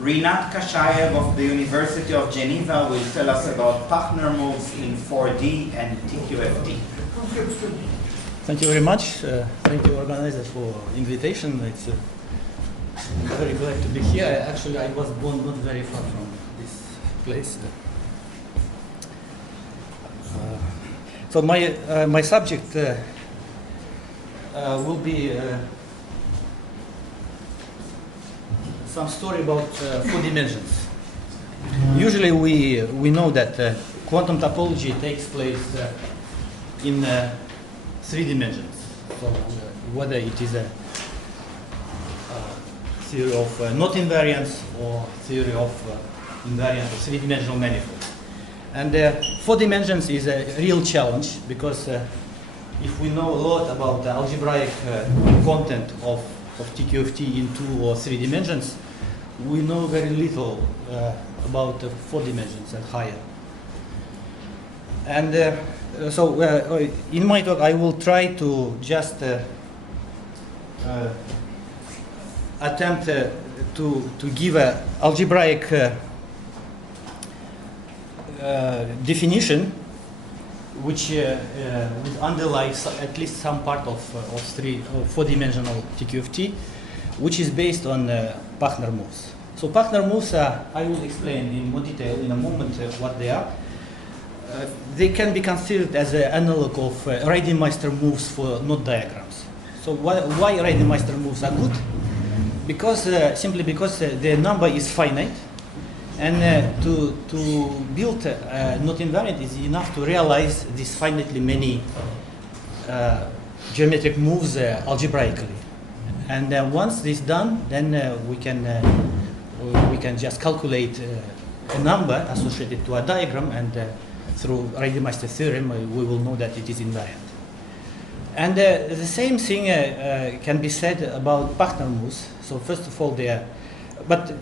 Rinat Kashaev of the University of Geneva will tell us about Pachner moves in 4D and TQFT. Thank you very much. Thank you, organizer, for invitation. It's I'm very glad to be here. Actually, I was born not very far from this place. So my subject will be some story about 4 dimensions. Usually we know that quantum topology takes place in 3 dimensions. So whether it is a theory of not invariance or theory of invariance of 3-dimensional manifolds. And 4 dimensions is a real challenge because if we know a lot about the algebraic content of TQFT in 2 or 3 dimensions, we know very little about 4 dimensions and higher. And so in my talk I will try to just attempt to give an algebraic definition which underlies at least some part of 4-dimensional TQFT, which is based on Pachner moves. So Pachner moves, I will explain in more detail in a moment what they are. They can be considered as an analog of Reidemeister moves for knot diagrams. So why Reidemeister moves are good? Because simply because the number is finite, and to build knot invariant is enough to realize these finitely many geometric moves algebraically. And once this is done, then we can just calculate a number associated to a diagram, and through Reidemeister theorem we will know that it is invariant. And the same thing can be said about Pachner moves. So first of all, but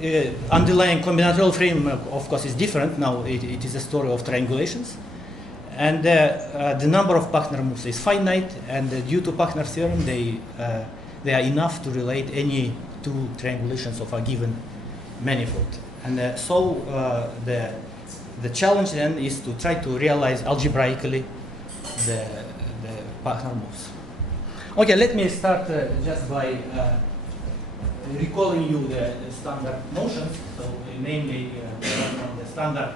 underlying combinatorial frame, of course, is different. Now it is a story of triangulations. And the number of Pachner moves is finite, and due to Pachner theorem, they are enough to relate any 2 triangulations of a given manifold. And so the challenge then is to try to realize algebraically the Pachner moves. Okay, let me start just by recalling you the standard notions. So namely from the standard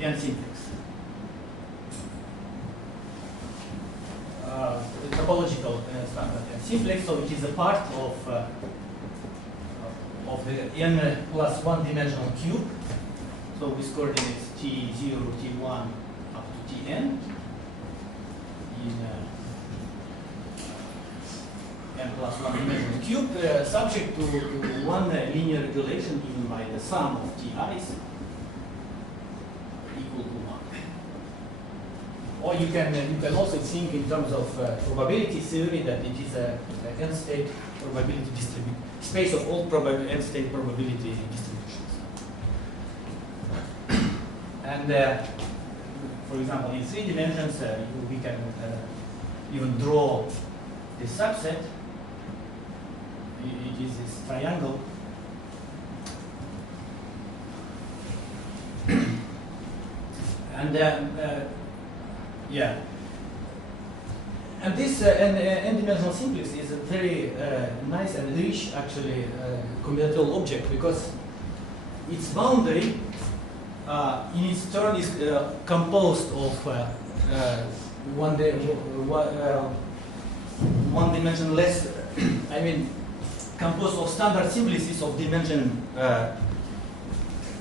n simplex. The topological standard n simplex, so it is a part of the n plus 1 dimensional cube. So with coordinates t0, t1 up to tn in n plus 1 dimensional cube, subject to one linear regulation given by the sum of ti's equal to 1. Or you can also think in terms of probability theory that it is a n-state probability distribution, space of all n-state probability distributions. And for example, in 3 dimensions, we can even draw this subset. It is this triangle. And yeah. And this n-dimensional simplex is a very nice and rich, actually, combinatorial object, because its boundary in its turn is composed of one dimension less, I mean, composed of standard simplices of dimension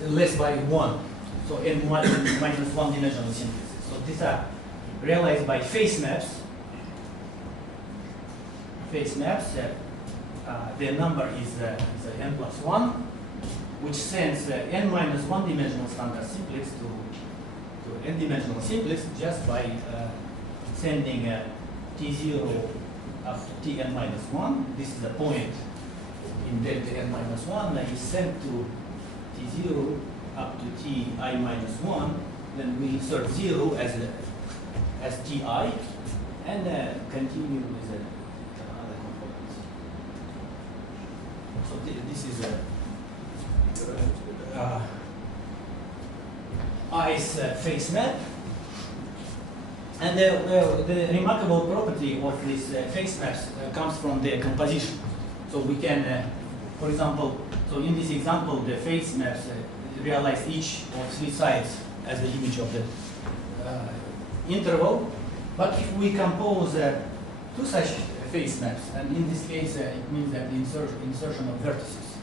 less by 1. So n minus 1 dimensional simplices. So these are realized by face maps. Face maps, their number is n plus 1, which sends n minus 1 dimensional standard simplex to n-dimensional simplex just by sending t0 up to tn minus 1. This is a point in delta n minus 1 that is sent to t0 up to ti minus 1. Then we insert 0 as ti and continue with other components. So this is I's face map. And the remarkable property of these face maps comes from their composition. So we can, for example, so in this example, the face maps realize each of 3 sides as the image of the interval. But if we compose 2 such face maps, and in this case it means that the insertion of vertices,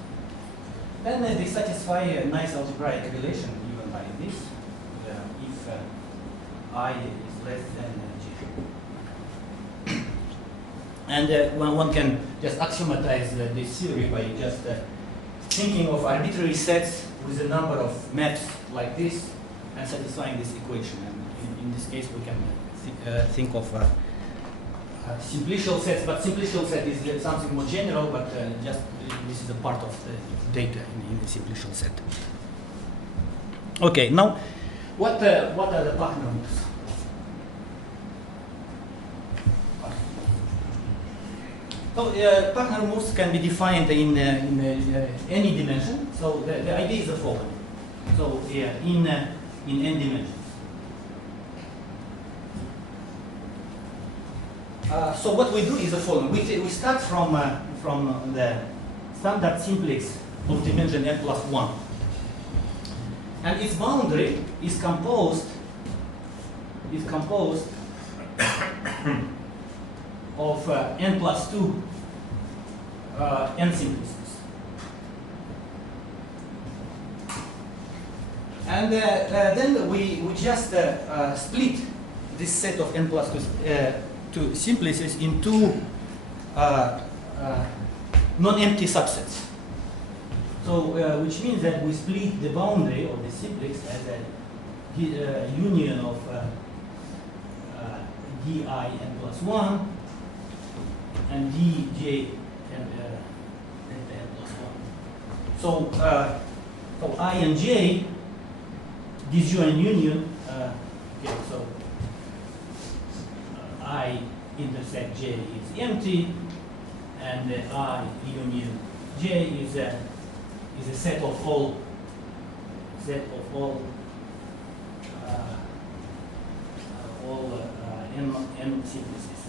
then they satisfy a nice algebraic relation given by this, if I is less than G. And one can just axiomatize this theory by just thinking of arbitrary sets with a number of maps like this and satisfying this equation. And in this case, we can think of simplicial sets, but simplicial set is something more general, but just this is a part of the data in the simplicial set. Okay, now what are the Pachner moves? So Pachner moves can be defined in any dimension. So the idea is the following. So in n dimensions. So what we do is the following. We start from the standard simplex of dimension n plus 1. And its boundary is composed of n plus 2 n simplices. And then we just split this set of n plus 2 simplices into non-empty subsets. So, which means that we split the boundary of the simplex as a union of di n plus 1 and dj n plus 1. So, so I and j disjoint union. Okay, so I intersect j is empty, and I union j is a set of all n simplices.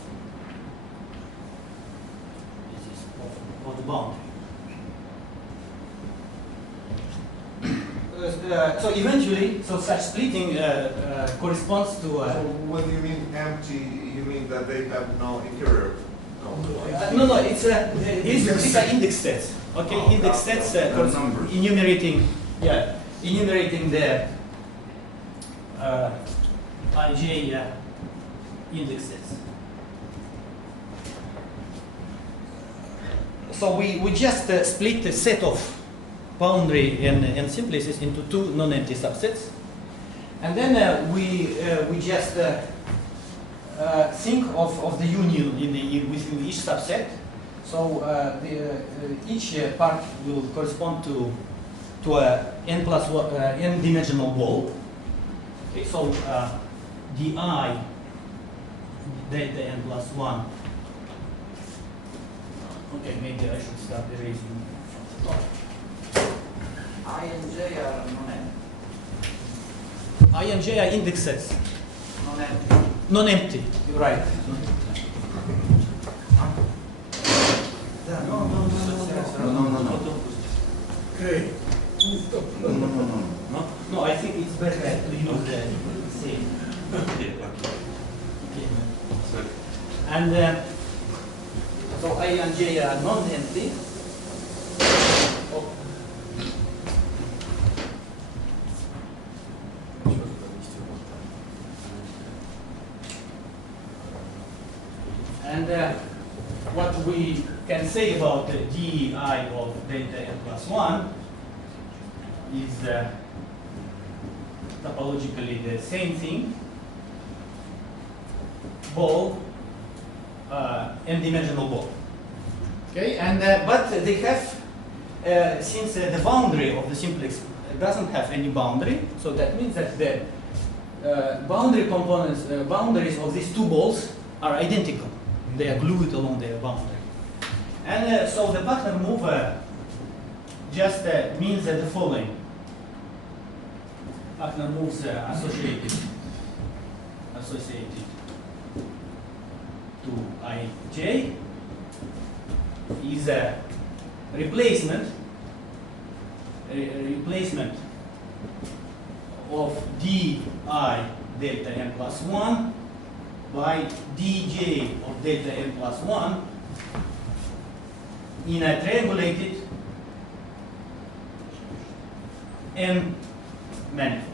This is of the boundary. So eventually, so such splitting corresponds to. So when you mean empty, you mean that they have no interior? No, it's these are index sets. Okay, oh, index sets numbers. enumerating the ij index sets. So we just split the set of boundary and simplices into 2 non-empty subsets, and then we just think of the union within each subset. So each part will correspond to a n plus 1 n dimensional ball. Okay, so di delta n plus 1. Okay, maybe I should start erasing from the top. I and j are non-empty. I and j are index sets. Non-empty. Non-empty. You're right. No. Okay. No, I think it's better to use the same. Okay. And so I and j are non-empty. And what we can say about the di of delta n plus 1 is topologically the same thing. Ball, n-dimensional ball. Okay, and but they have since the boundary of the simplex doesn't have any boundary, so that means that the boundary components, boundaries of these two balls are identical. They are glued along their boundary, and so the Pachner move just means the following. Pachner moves associated to ij is a replacement of di delta n plus 1 by dj of delta n plus 1 in a triangulated n manifold.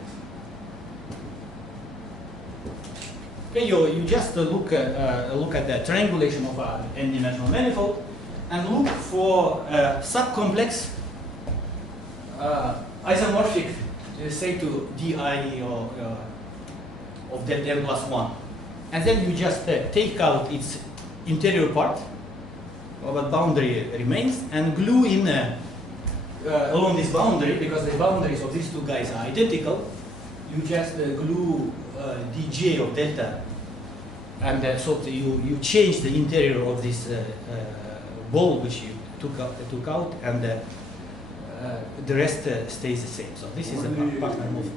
Okay, you just look at the triangulation of an n-dimensional manifold and look for subcomplex isomorphic, say to di or of delta n plus 1, and then you just take out its interior part, but boundary remains, and glue in along this boundary, because the boundaries of these two guys are identical. You just glue dj of delta, and so you change the interior of this ball which you took out, and the rest stays the same. So this is a Pachner move.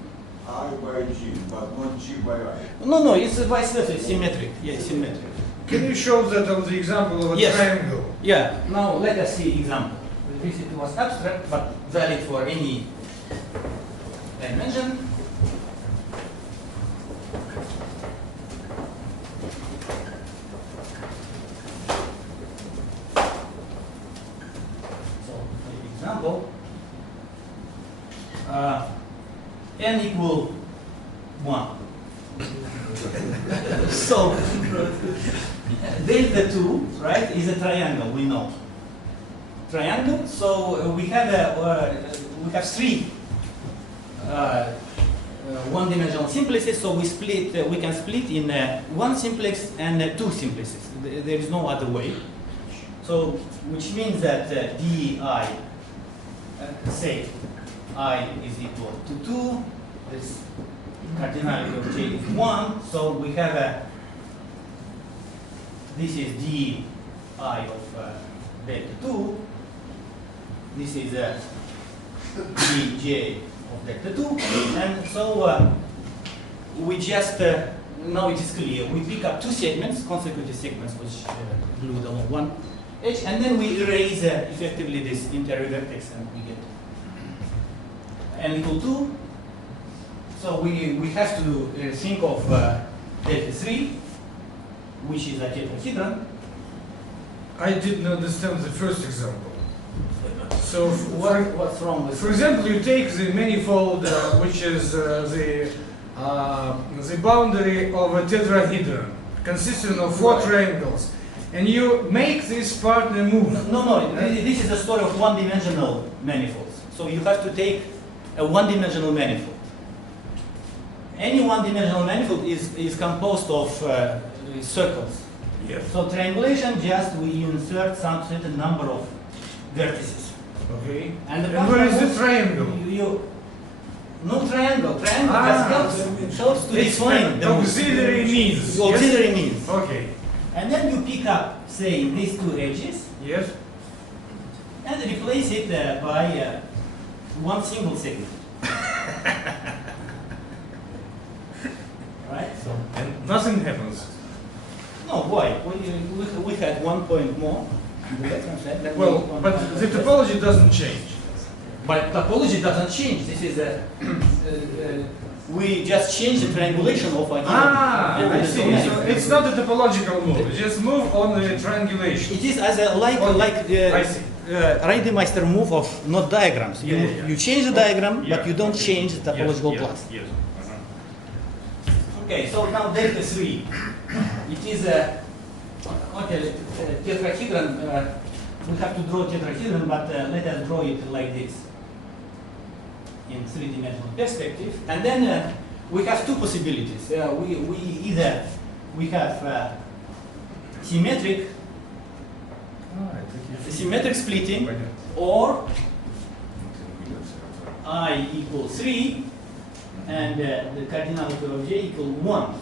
I by G, but not G by I. No, it's vice versa. It's symmetric. Yeah, it's symmetric. Can you show that on the example of a Yes. triangle? Yeah. Now let us see example. This it was abstract, but valid for any dimension. So, for example, n equal 1. So, delta 2, right, is a triangle, we know. Triangle, so we have three one-dimensional simplexes, so we can split in one simplex and two simplexes. There is no other way. So, which means that di, say, I is equal to 2, this cardinality of j is 1, so we have this is di of delta 2, this is dj of delta 2, and so we just, now it is clear, we pick up two segments, consecutive segments which glued along one edge, and then we erase effectively this interior vertex, and we get n equal 2. So we have to think of delta 3, which is a tetrahedron. I didn't understand the first example. So, What's wrong with for example, you take the manifold, which is the boundary of a tetrahedron, consisting of four triangles, and you make this partner move. No, this is a story of one-dimensional manifolds. So you have to take a one-dimensional manifold. Any one-dimensional manifold is composed of circles. Yes. So triangulation, just we insert some certain number of vertices. Okay. And where is the triangle? No triangle. Triangle just helps to define the auxiliary means. Auxiliary means. Okay. And then you pick up, say, these two edges. Yes. And replace it by one single segment. Right? So. And nothing happens. No, why? We had 1 point more. On the left-hand side, then Well, we but the topology doesn't change. But topology doesn't change. This is we just change the triangulation of a I see. So it's not a topological move. You just move on the triangulation. It is as a I see. Reidemeister move of not diagrams. You change the diagram, but you don't change the topological class. Yes. Okay, so now delta 3. It is okay, tetrahedron. We have to draw tetrahedron, but let us draw it like this. in three-dimensional perspective. And then we have two possibilities. We have symmetric splitting, or I equals 3 and the cardinality of j equal 1.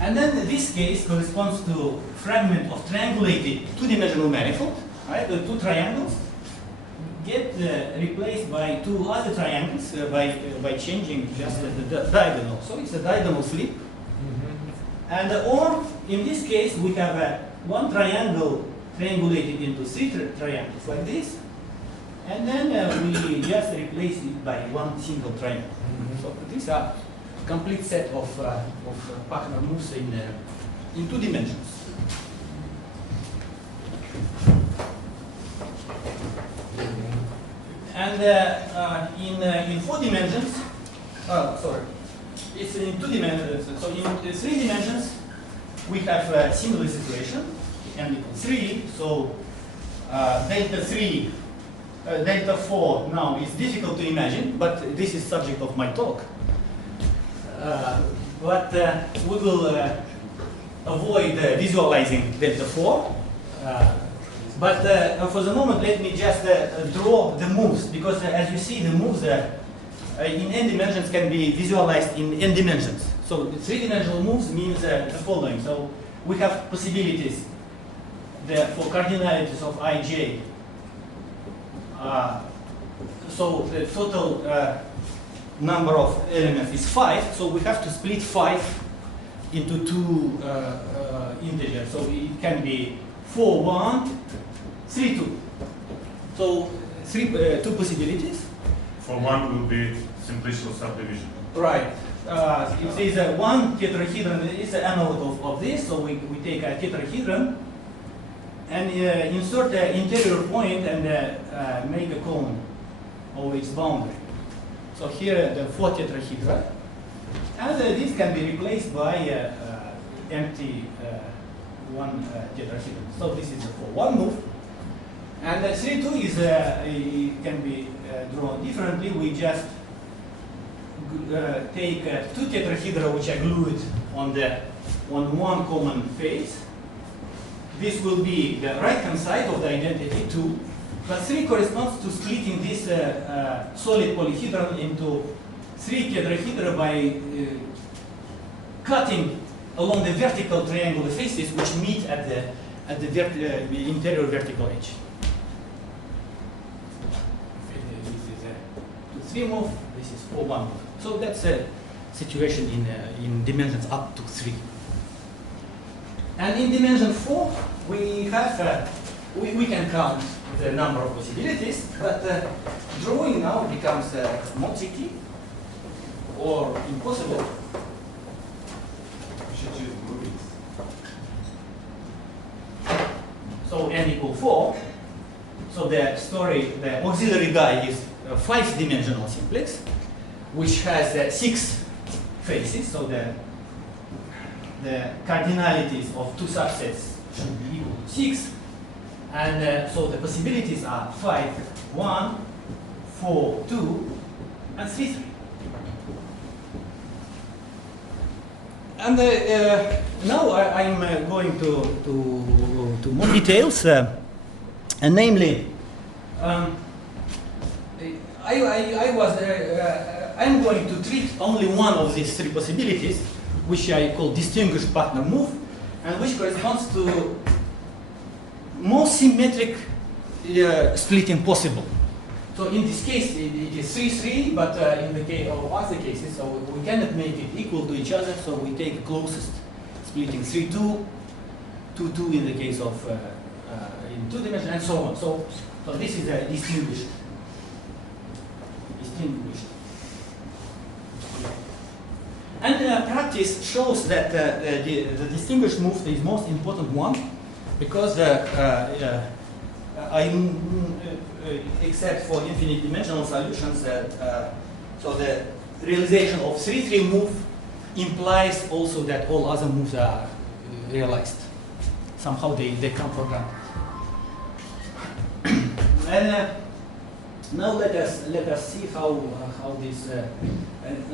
And then this case corresponds to fragment of triangulated two-dimensional manifold, right? The two triangles get replaced by two other triangles by changing just the diagonal. So it's a diagonal flip. And or in this case we have one triangle triangulated into three triangles like this, and then we just replace it by one single triangle. So these are complete set of Pachner moves in two dimensions. And in 4 dimensions, it's in 2 dimensions. So in 3 dimensions, we have a similar situation, n equals 3. So delta 4 now is difficult to imagine, but this is subject of my talk. But we will avoid visualizing delta 4. But for the moment, let me just draw the moves, because as you see, the moves in n dimensions can be visualized in n dimensions. So the 3-dimensional moves means the following. So we have possibilities there for cardinalities of ij. So the total number of elements is 5. So we have to split 5 into 2 integers. So it can be 4, 1, 3, 2. So 2 possibilities. For 1 will be simplicial subdivision. Right. It says one tetrahedron is an analog of this. So we take a tetrahedron and insert the interior point and make a cone of its boundary. So here the 4 tetrahedra, and this can be replaced by empty 1 tetrahedron. So this is for 1 move. And 3-2 is it can be drawn differently. We just take 2 tetrahedra which are glued on one common face. This will be the right-hand side of the identity 2. But 3 corresponds to splitting this solid polyhedron into 3 tetrahedra by cutting along the vertical triangular faces which meet at the interior vertical edge. This is a 2-3 move. This is 4-1 move. So that's a situation in dimensions up to 3. And in dimension 4, we have we can count the number of possibilities, but drawing now becomes more tricky or impossible. We should use movies. So n equals 4. So the auxiliary guy is a 5-dimensional simplex, which has 6 faces. So the cardinalities of 2 subsets should be equal to 6. And so the possibilities are 5, 1, 4, 2, and 3, 3. And now I'm going to more details, and namely, I'm going to treat only one of these 3 possibilities, which I call distinguished Pachner move, and which corresponds to most symmetric splitting possible. So in this case, it is 3-3, but in the case of other cases, so we cannot make it equal to each other, so we take closest splitting 3-2, 2-2 in the case of in 2 dimensions, and so on. So this is a distinguished. And practice shows that the distinguished move is most important one, because except for infinite dimensional solutions, so the realization of 3-3 move implies also that all other moves are realized. Somehow they come for granted. And Now let us see how this.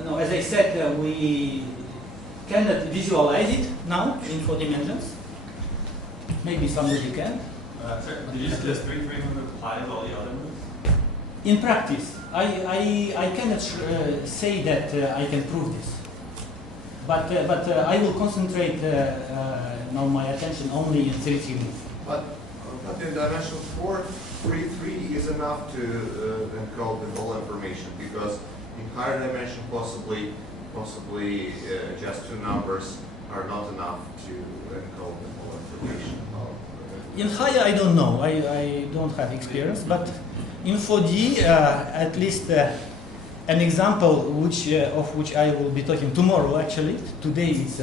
No, as I said, we cannot visualize it now in 4 dimensions. Maybe somebody can. Did you say this 3-3 move applies all the other moves? In practice, I cannot say that I can prove this, but I will concentrate now my attention only in 3-3 move. But in dimension 4, 3-3 is enough to encode the whole information, because in higher dimension possibly just 2 numbers are not enough to encode the whole information. In higher, I don't know. I don't have experience, but in 4D, at least an example of which I will be talking tomorrow. Actually, today it's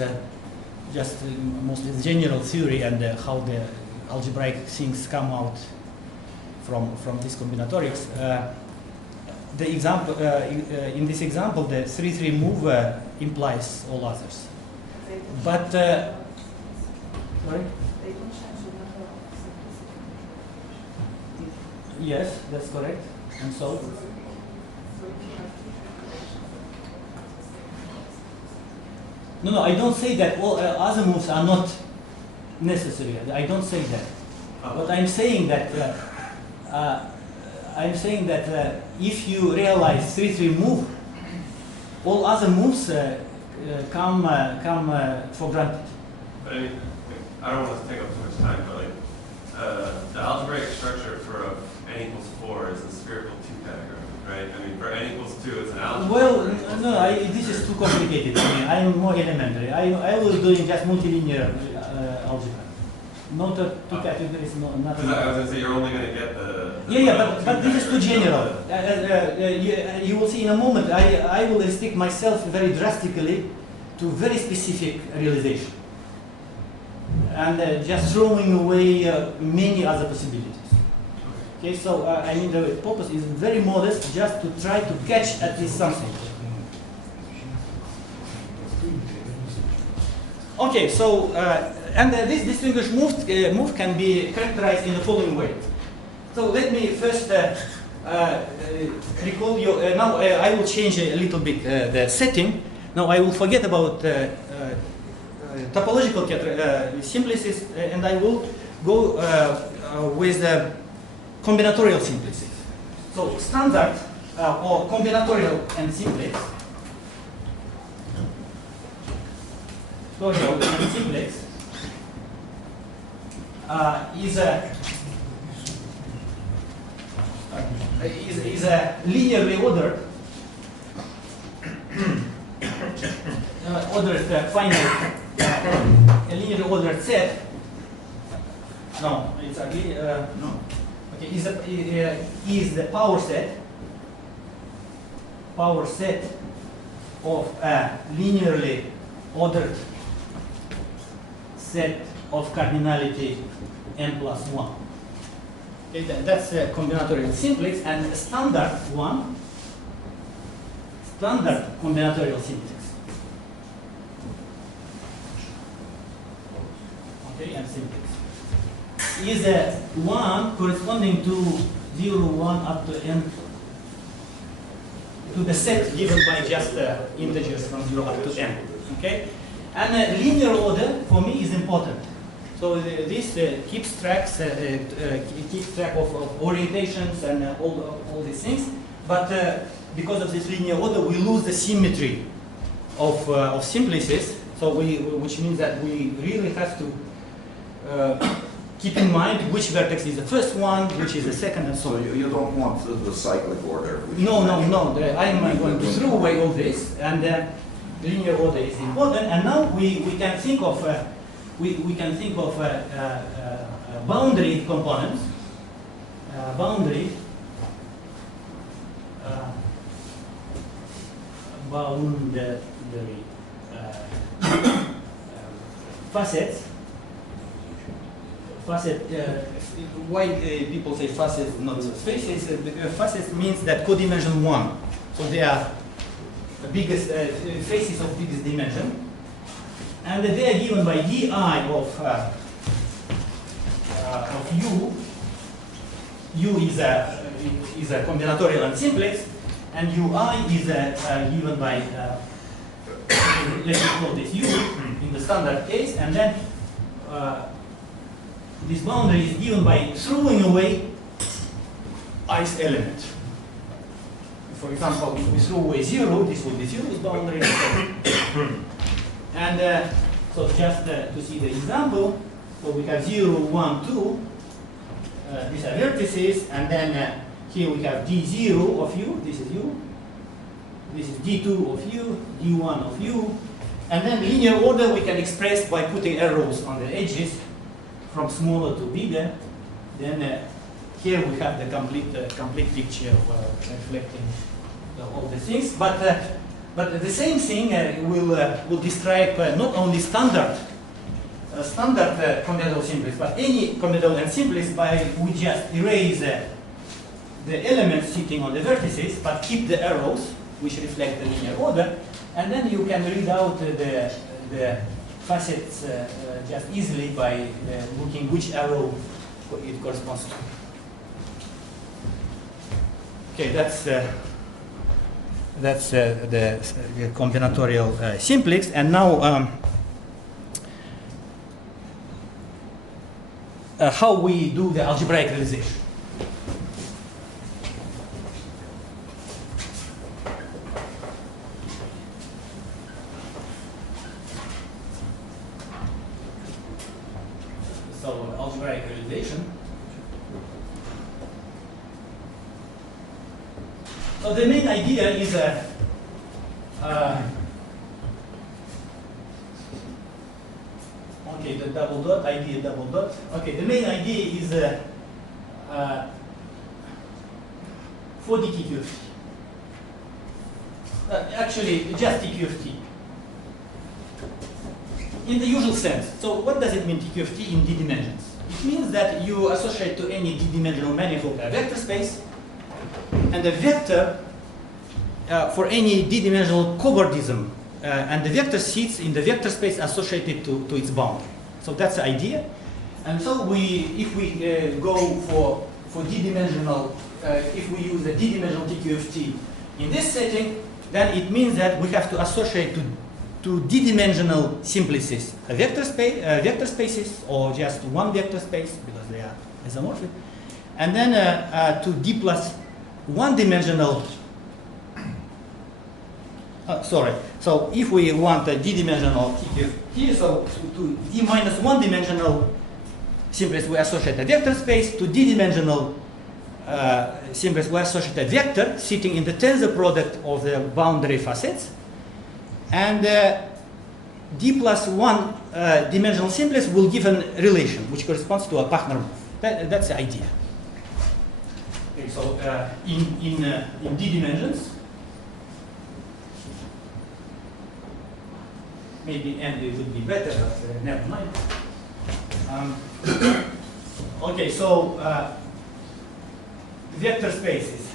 just mostly general theory and how the algebraic things come out from this combinatorics. The example in this example, the 3-3 move implies all others. But sorry. Yes, that's correct. And so? No, I don't say that all other moves are not necessary. I don't say that. But I'm saying that if you realize 3-3 move, all other moves come for granted. But I mean, I don't want to take up too much time, but like the algebraic structure for n equals 4 is a spherical 2 pentagram, right? I mean, for n equals 2, it's an algebra. Well, no, this is too complicated. I mean, I'm more elementary. I was doing just multilinear algebra. Not two categories, not. Because I was going to say you're only going to get the but this is too general. You will see in a moment. I will restrict myself very drastically to very specific realization, and just throwing away many other possibilities. Okay, so I mean the purpose is very modest, just to try to catch at least something. Okay, so and this distinguished move can be characterized in the following way. So let me first recall you. Now I will change a little bit the setting. Now I will forget about topological simplices, and I will go with combinatorial simplices. So standard or combinatorial and simplex. And simplex is a linearly ordered finite a linearly ordered set. No, it's a no. Okay, is the power set of a linearly ordered set of cardinality n plus 1. Okay, that's a combinatorial simplex, and standard combinatorial simplex. Okay, and simplex is a 1 corresponding to 0, 1 up to n, to the set given by just integers from 0 up to n. Okay, and linear order for me is important. So this keeps track of orientations and all these things. But because of this linear order, we lose the symmetry of simplices. So which means that we really have to keep in mind which vertex is the first one, which is the second, and so on. So you don't want the cyclic order? No. I'm going to throw away all this, and linear order is important. And now we can think of boundary components, boundary facets. Why people say facets, not spaces? Facets means that codimension 1. So they are the biggest faces of biggest dimension, and they are given by di of u. U is a is a combinatorial and simplex, and ui is given by let's call this u in the standard case, and then this boundary is given by throwing away ith element. For example, if we throw away 0, this would be 0's boundary. And so just to see the example, so we have 0, 1, 2. These are vertices, and then here we have d0 of u. This is u. This is d2 of u, d1 of u. And then linear order we can express by putting arrows on the edges from smaller to bigger. Then here we have the complete picture of reflecting all the things. But the same thing will describe not only standard combinatorial simplex, but any combinatorial and simplex by we just erase the elements sitting on the vertices, but keep the arrows which reflect the linear order, and then you can read out the facets just easily by looking which arrow it corresponds to. Okay, that's the combinatorial simplex, and now how we do the algebraic realization. So algebraic realization. So the main idea is okay, the double dot, idea double dot. Okay, the main idea is for the TQFT. Actually, just TQFT. In the usual sense. So what does it mean, TQFT in d dimensions? It means that you associate to any d-dimensional manifold a vector space, and the vector for any d-dimensional cobordism, and the vector sits in the vector space associated to its boundary. So that's the idea. And so if we go for d-dimensional, if we use the d-dimensional TQFT in this setting, then it means that we have to associate to d-dimensional simplices a vector spaces, or just one vector space because they are isomorphic, and then to d plus one-dimensional. Sorry. So if we want a d-dimensional TQFT, so to d minus one-dimensional simplex we associate a vector space. To d-dimensional simplex we associate a vector sitting in the tensor product of the boundary facets. And d plus one dimensional simplex will give a relation which corresponds to a Pachner move. That's the idea. Okay, so in d dimensions, maybe n it would be better, but never mind. Okay, so vector spaces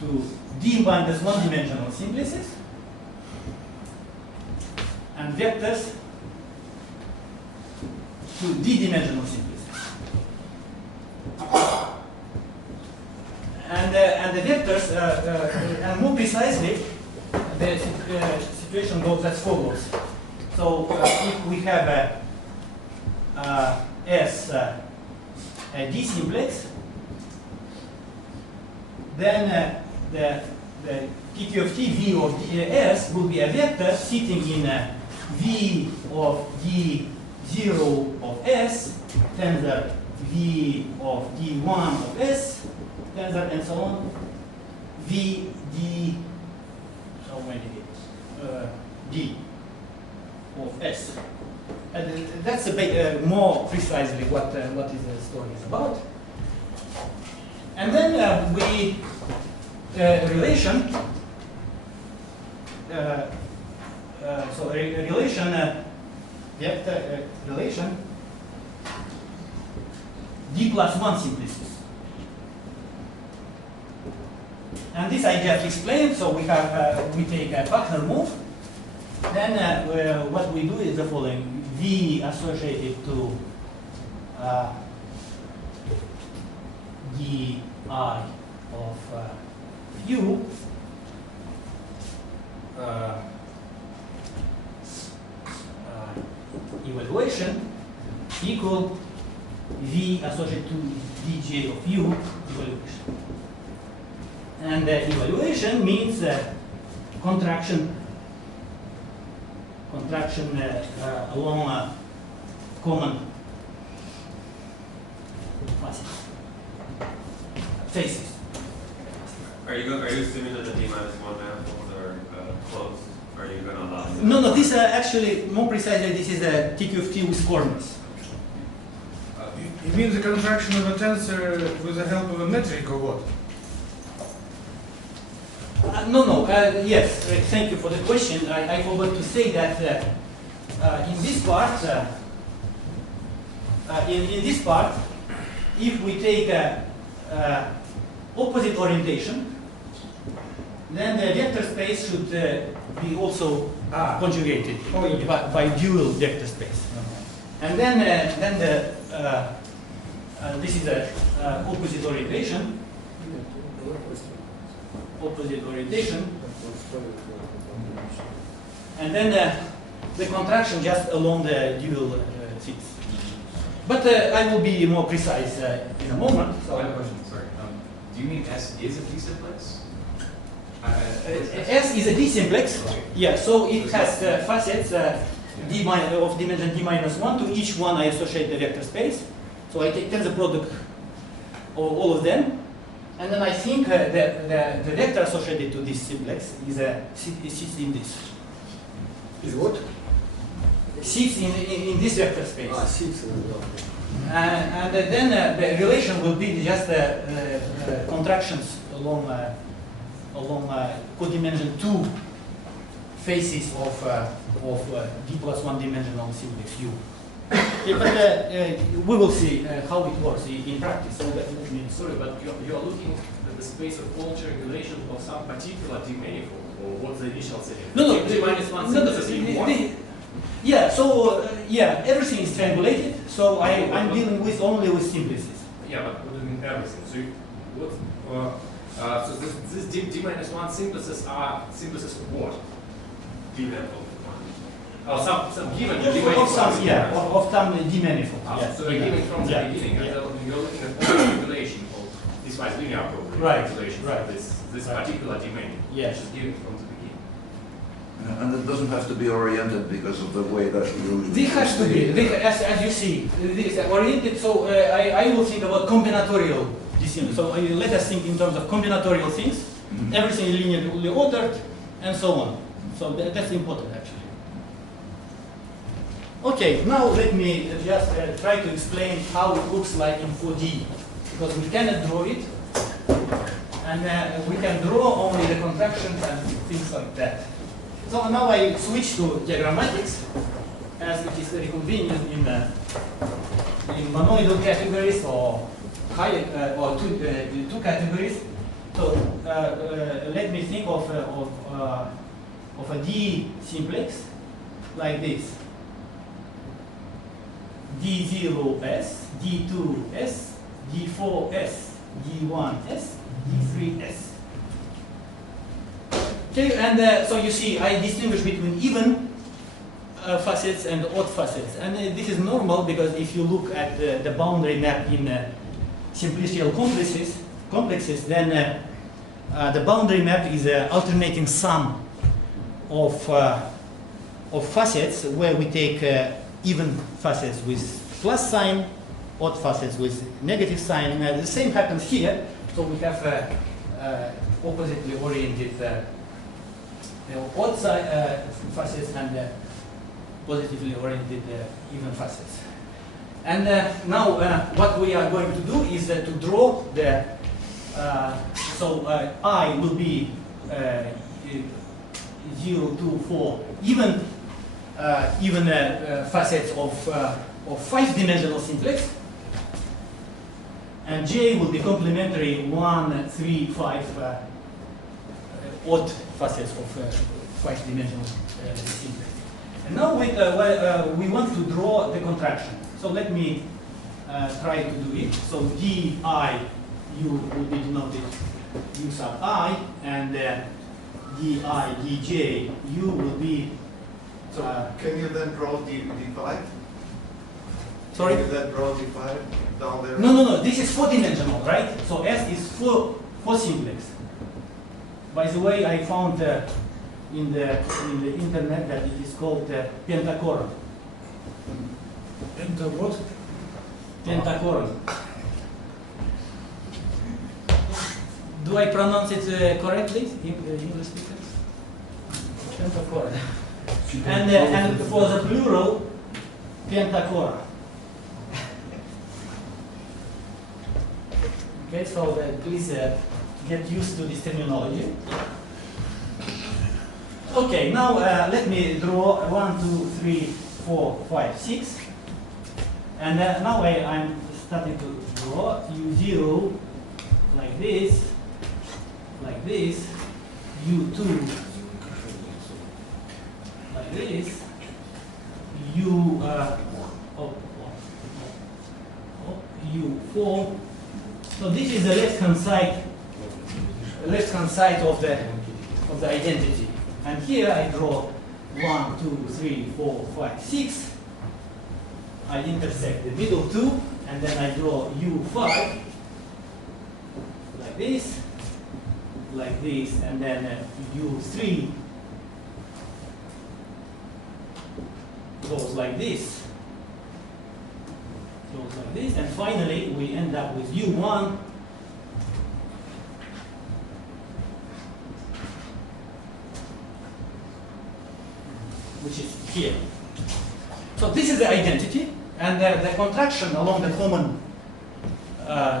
to d minus one-dimensional simplices, and vectors to d-dimensional simplices. And the vectors, and more precisely, the situation goes as follows. So if we have S a d simplex, then the TQFT V of S will be a vector sitting in V of D0 of S, tensor V of D1 of S, tensor and so on, V, D, how many D of S. And that's a bit more precisely what is the story is about. And then we relation. So relation vector relation d plus one simplices. And this I just explained. So we have we take a Pachner move. Then what we do is the following: V associated to di of u evaluation equal v associated to dj of u evaluation. And evaluation means contraction along a common faces. Are you assuming that the d minus 1 manifolds are closed? Or are you going to allow them? No, this actually, more precisely, this is a TQFT with corners. You mean the contraction of a tensor with the help of a metric or what? Yes, thank you for the question. I forgot to say that in this part, if we take opposite orientation, then the vector space should be also conjugated by dual vector space. And then this is a opposite orientation. And then the contraction just along the dual seats. But I will be more precise in a moment. So I have a question, sorry. Do you mean S is a D-simplex? S is a D-simplex. Okay. Yeah, so it has facets of dimension d minus 1. To each one I associate the vector space. So I take the product of all of them. And then I think the vector associated to this simplex sits in this. Is what? Sits in this vector space. Sits. And then the relation will be just contractions along codimension 2 faces of d plus 1 dimensional simplex u. Yeah, but we will see how it works in practice. So Sorry, but you're looking at the space of all triangulation of some particular D-manifold, or what's the initial setting? No, D minus 1 synthesis yeah, so everything is triangulated, so I'm dealing with only with simplices. Yeah, but what do you mean everything? So so this D minus 1 simplices are simplices of what? D-manifold. Some given Of some D-manifold. So you're giving from the beginning, and you're looking at all triangulation of this wise linear triangulation of this particular D-manifold, which is given from the beginning. And it doesn't have to be oriented because of the way that you... This has to be, as you see, this is oriented, so I will think about combinatorial decision. So let us think in terms of combinatorial things. Mm-hmm. Everything is linearly ordered, and so on. So that's important, actually. Okay, now let me just try to explain how it looks like in 4D, because we cannot draw it, and we can draw only the contractions and things like that. So now I switch to diagrammatics, as it is very convenient in monoidal categories or two categories. So let me think of a D simplex like this. D0s, D2s, D4s, D1s, D3s. Okay, and so you see, I distinguish between even facets and odd facets, and this is normal because if you look at the boundary map in simplicial complexes, then the boundary map is an alternating sum of facets where we take even facets with plus sign, odd facets with negative sign. And the same happens here. So we have oppositely oriented odd facets and positively oriented even facets. And now what we are going to do is to draw the, I will be 0, 2, 4, even facets of 5-dimensional simplex, and J will be complementary 1, 3, 5 odd facets of 5-dimensional simplex. And now we want to draw the contraction. So let me try to do it. So di U will be denoted U sub I, and di, dj, U will be. So can you then draw d5? Sorry? Can you then draw d5 down there? No. This is 4-dimensional, right? So S is 4 simplex. By the way, I found in the internet that it is called pentachoron. Penta what? Pentachoron. Do I pronounce it correctly, English speakers? Pentachoron. And for the plural, pentachora. Okay, so please get used to this terminology. Okay, now let me draw 1, 2, 3, 4, 5, 6. And now I'm starting to draw U0 like this, U2 like this, U4. So this is the left-hand side of the identity. And here I draw 1, 2, 3, 4, 5, 6. I intersect the middle two, and then I draw U5 like this, and then U3 goes like this, and finally we end up with U1 which is here. So this is the identity, and the contraction along the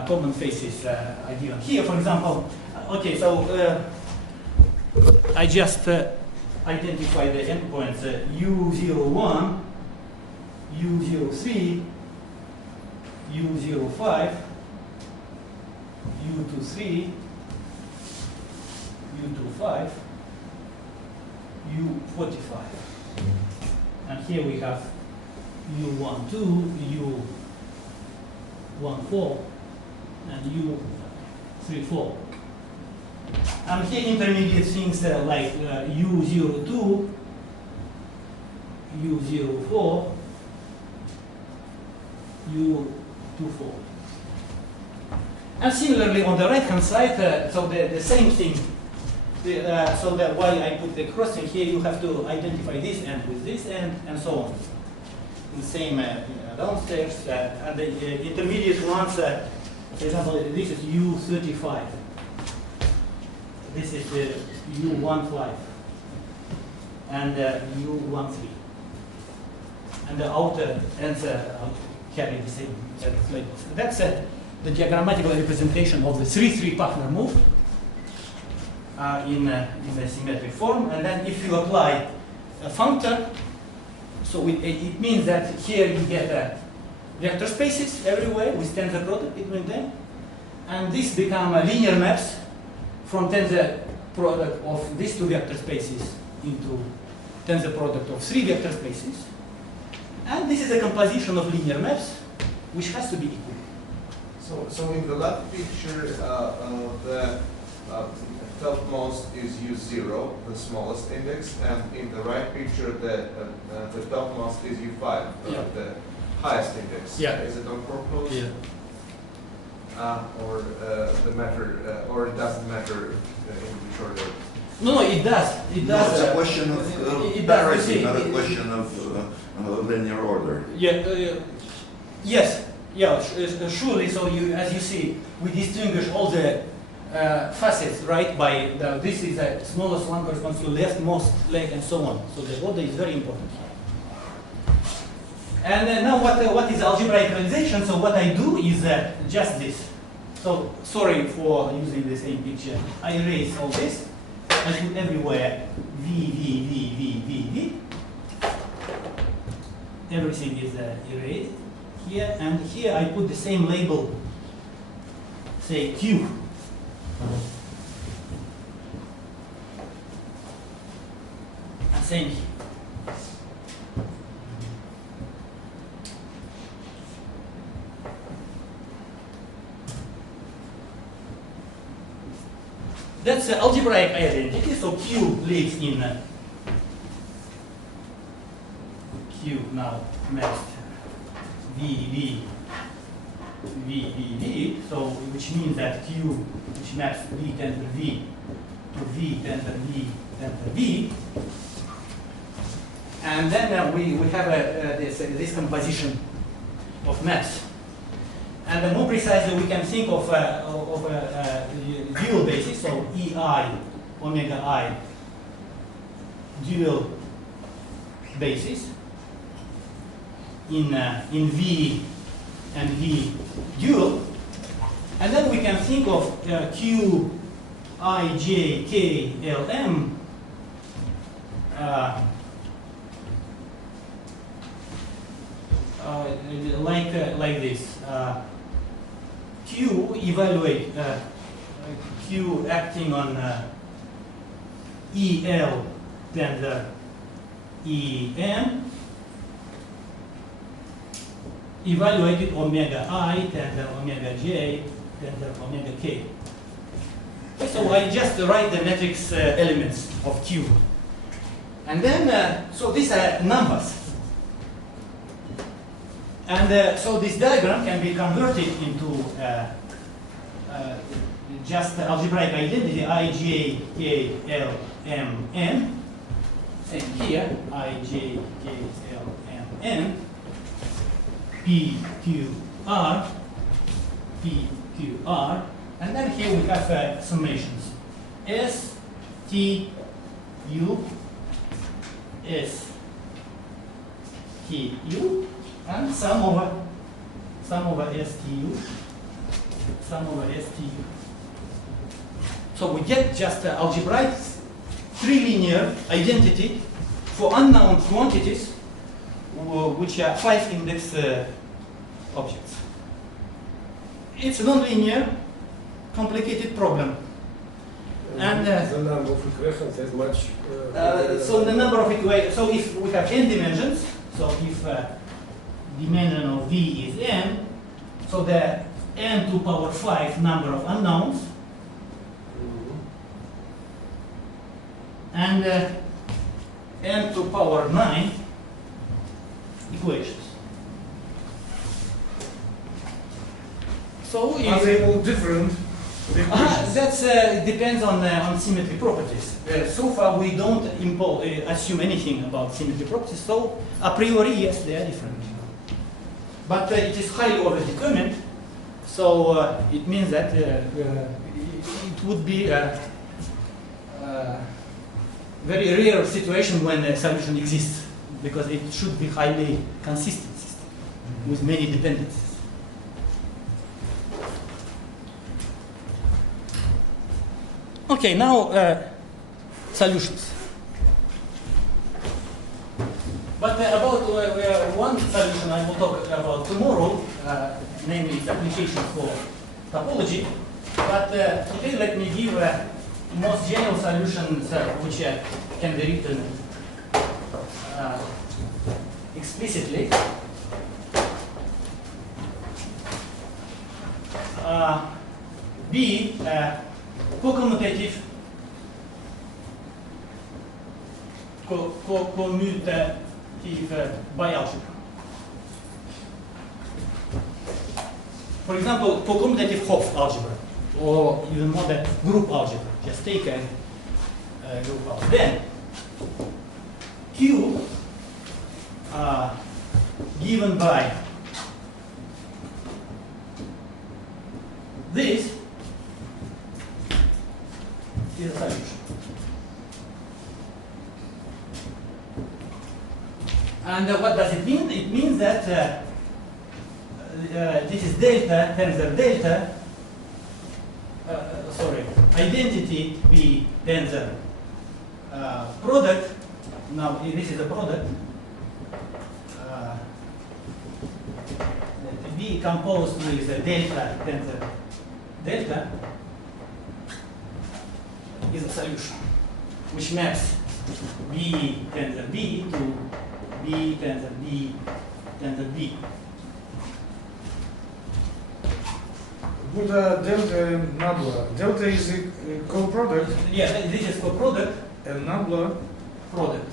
common faces I given here. For example, okay, so I just identify the endpoints U01, U03, U05, U23, U25, U45. And here we have U12, U14, and U34. And here intermediate things like U02, U04, U24. And similarly on the right hand side, so the same thing. So that why I put the crossing here, you have to identify this end with this end, and so on. The same downstairs, and the intermediate ones, for example, this is U35. This is the U15 and U13. And the outer ends carry the same labels. That's the diagrammatical representation of the 3-3 Pachner move in a symmetric form. And then if you apply a functor, so it means that here you get vector spaces everywhere with tensor product between them. And these become linear maps from tensor product of these two vector spaces into tensor product of 3 vector spaces. And this is a composition of linear maps which has to be equal. So in the left picture, the topmost is U0, the smallest index, and in the right picture, the topmost is U5, the highest index. Yeah. Is it on purpose? Yeah. Or the matter, or it doesn't matter in which order? No, it does. It does. No, it's a question of parity, not a question of linear order. Yeah. Yes. Yeah. Surely. So as you see, we distinguish all the facets, right? By this is the smallest one corresponds to leftmost leg, and so on. So the order is very important. And now what is algebraic realization? So what I do is just this. So sorry for using the same picture. I erase all this. I put everywhere V. Everything is erased here, and here I put the same label, say Q. And same here. That's the algebraic identity. So Q lives in Q now mapped V. So which means that Q, which maps V tensor V to V tensor V tensor V. And then we have this composition of maps. And more precisely, we can think of a dual basis, so EI, omega I, dual basis in V and V dual. And then we can think of Q, I, J, K, L, M like this. Q evaluate Q acting on EL tensor EM evaluated omega I tensor omega J tensor omega K. So I just write the matrix elements of Q, and then so these are numbers. And so this diagram can be converted into just algebraic identity I, J, K, L, M, N. Same here, I, J, K, L, M, N. P, Q, R. P, Q, R. And then here we have summations. S, T, U, S, T, U. And sum over STU, sum over STU. So we get just algebraic trilinear identity for unknown quantities, which are 5 index objects. It's a nonlinear, complicated problem. And the number of equations is much. So the number of equations. So if we have n dimensions, so if dimension of V is n, so the n to power 5 number of unknowns, and n to power 9 equations. So Are they all different? That depends on symmetry properties. So far we don't assume anything about symmetry properties, so a priori yes, they are different. But it is highly overdetermined, so it means that it would be a very rare situation when a solution exists, because it should be highly consistent system with many dependencies. Okay, now solutions. But about one solution I will talk about tomorrow, namely its application for topology. But today let me give most general solutions which can be written explicitly. B, co-commutative by algebra. For example, co-commutative Hopf algebra, or even more than group algebra. Just take a group algebra. Then Q given by this is a solution. And what does it mean? It means that this is delta tensor delta, identity B tensor product. Now this is a product. B composed with delta tensor delta is a solution which maps B tensor B to B tensor B tensor B. put a delta and nabla. Delta is a co-product. Yeah, this is co-product and nabla product.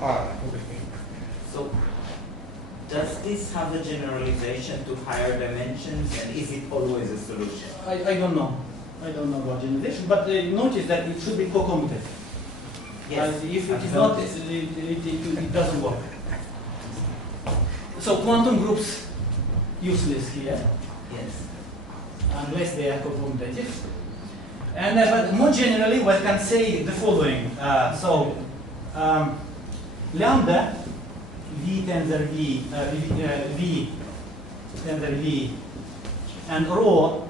Ah, okay. So, does this have a generalization to higher dimensions, and is it always a solution? I don't know. I don't know about generalization, but notice that it should be co-commutative. Yes. If it is not, it doesn't work. So quantum groups useless here. Yes. Unless they are co-commutative. And but more generally, one can say the following. Lambda v tensor v tensor v and rho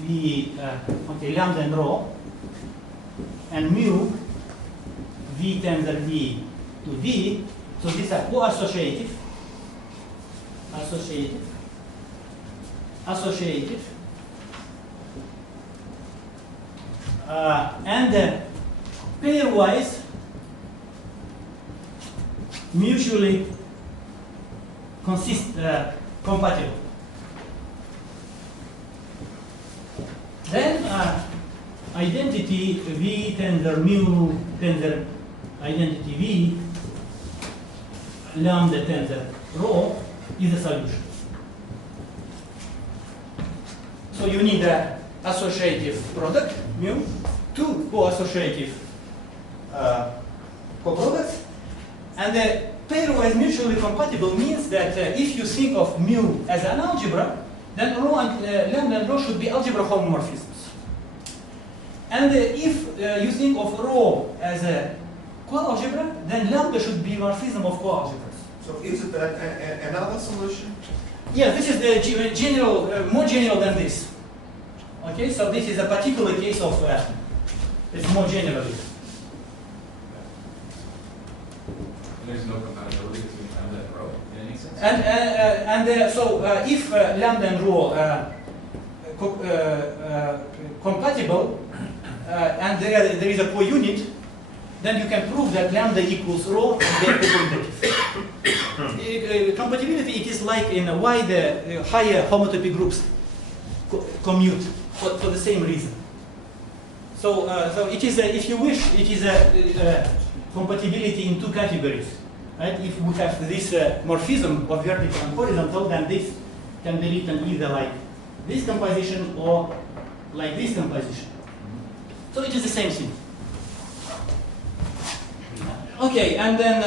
v lambda and rho and mu v tensor v to v. So these are co-associative. Associative. And pairwise mutually compatible. Then identity v tensor mu tensor identity v lambda tensor rho is a solution. So you need an associative product mu, two co-associative co-products, and the pairwise mutually compatible means that if you think of mu as an algebra, then rho and lambda and rho should be algebra homomorphisms. And if you think of rho as a coalgebra, then lambda should be morphism of coalgebras. So is it another solution? Yeah, this is the general, more general than this. Okay, so this is a particular case of, it's more generally. There's no compatibility between lambda and rho in any sense? So if lambda and rho are compatible, and there is a co-unit, then you can prove that lambda equals rho and they are co-commutative. Compatibility, it is like in why the higher homotopy groups commute for the same reason. So it is, if you wish, it is a compatibility in two categories. Right? If we have this morphism of vertical and horizontal, then this can be written either like this composition or like this composition. So it is the same thing. Okay, and then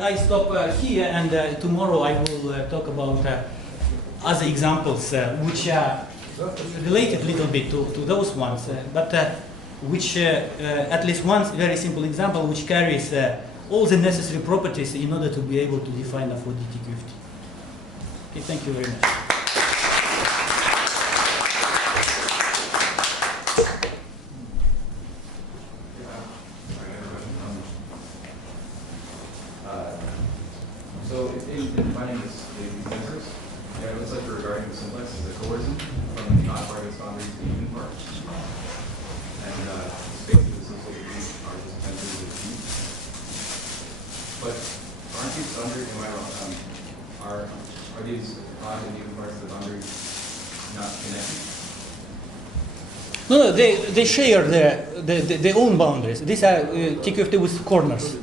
I stop here, and tomorrow I will talk about other examples which are related a little bit to those ones, but which at least one very simple example which carries all the necessary properties in order to be able to define a 4D TQFT. Okay, thank you very much. So in defining these tensors, it looks like we're regarding the simplex as a coarsen from the odd part of its boundary to the even part. And the spaces associated with these are just tensors with these. But aren't these boundaries, am I wrong? Are these odd and even parts of the boundary not connected? No, they share their own boundaries. These are TQFT with corners.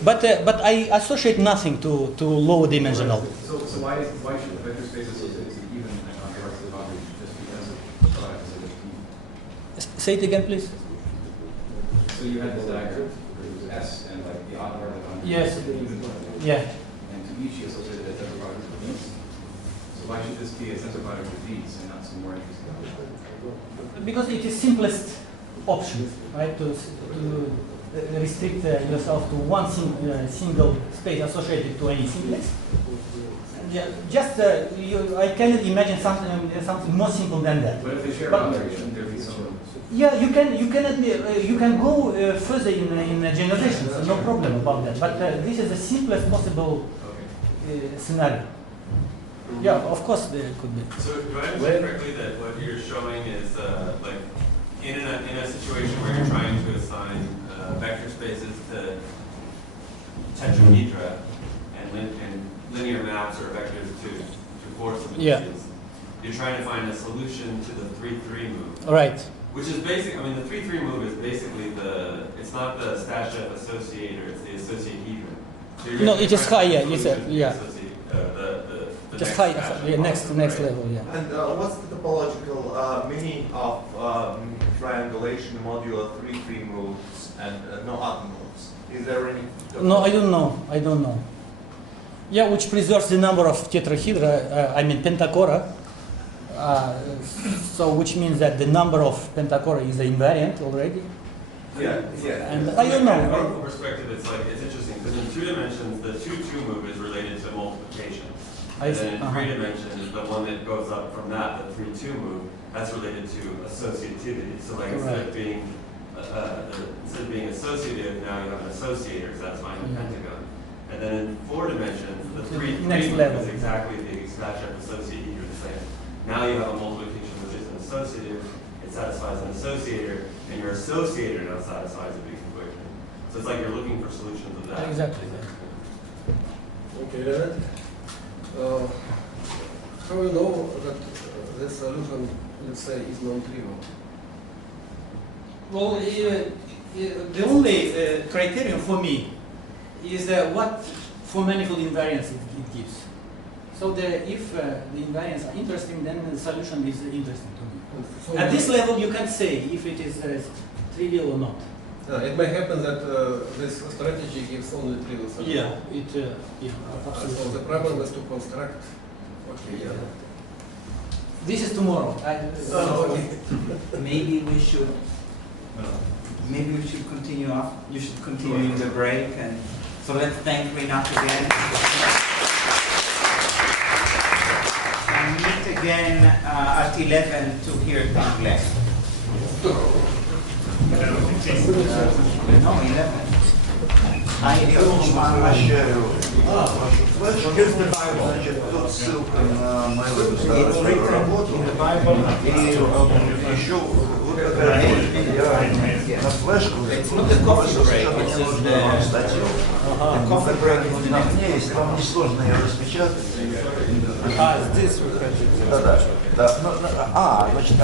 But I associate nothing to lower dimensional. So why should the vector space associated to even and not parts of the boundary just because of the product is a T? Say it again, please. So you had this diagram where it was S and like the odd part of the boundary. Yes. And the even part. Yeah. And to each you associated a tensor product with these. So why should this be a tensor product with these and not some more interesting object? Because it is simplest option, right? To restrict yourself to one single space associated to any simplex. Just I cannot imagine something more simple than that. But if they share boundaries, shouldn't there be some? Yeah, you can go further in generalization, so no problem about that. But this is the simplest possible scenario. Yeah, of course there could be. So do I understand correctly that what you're showing is like in a situation where you're trying to assign vector spaces to tetrahedra and linear maps or vectors to four symmetries. Yeah. you're trying to find a solution to the 3-3 move. Right. Which is basic, I mean, the 3-3 move is basically it's not the Kashaev associator, it's the associahedron. So No, it is higher, you you said, yeah. The Just next higher, Kashaev. yeah, next level, yeah. And what's the topological meaning of triangulation modular 3-3 moves and no other moves? Is there any? No, I don't know. Yeah, which preserves the number of tetrahedra, I mean pentachora. So which means that the number of pentachora is invariant already. Yeah. And I don't know. From a numerical perspective, it's interesting because in 2 dimensions, the 2-2 move is related to multiplication. And then in 3 dimensions, the one that goes up from that, the 3-2 move, that's related to associativity. So like instead of being associative, now you have an associator satisfying the pentagon. And then in 4 dimensions, the 3-3 move is exactly the Kashaev associahedron same. Now you have a multiplication which is an associative, it satisfies an associator, and your associator now satisfies a big equation. So it's like you're looking for solutions of that. Exactly. Okay, Leonard. How do you know that the solution, let's say, is non-trivial? Well, the only criterion for me is what for manifold invariance it gives. So if the invariants are interesting, then the solution is interesting to me. So At this level, you can say if it is trivial or not. it may happen that this strategy gives only trivial solution. Absolutely. So the problem is to construct. Okay, yeah. This is tomorrow. Maybe we should continue off. You should continue in the break, and so let's thank Rinat again. And meet again at 11 to hear English. No, 11. Here's the Bible. Значит, тут ссылка на мою старую работу. И еще вот такая я на флешку совершенно статью. Которая на мне есть, вам несложно ее распечатать. Здесь вы хотите. Да. Значит,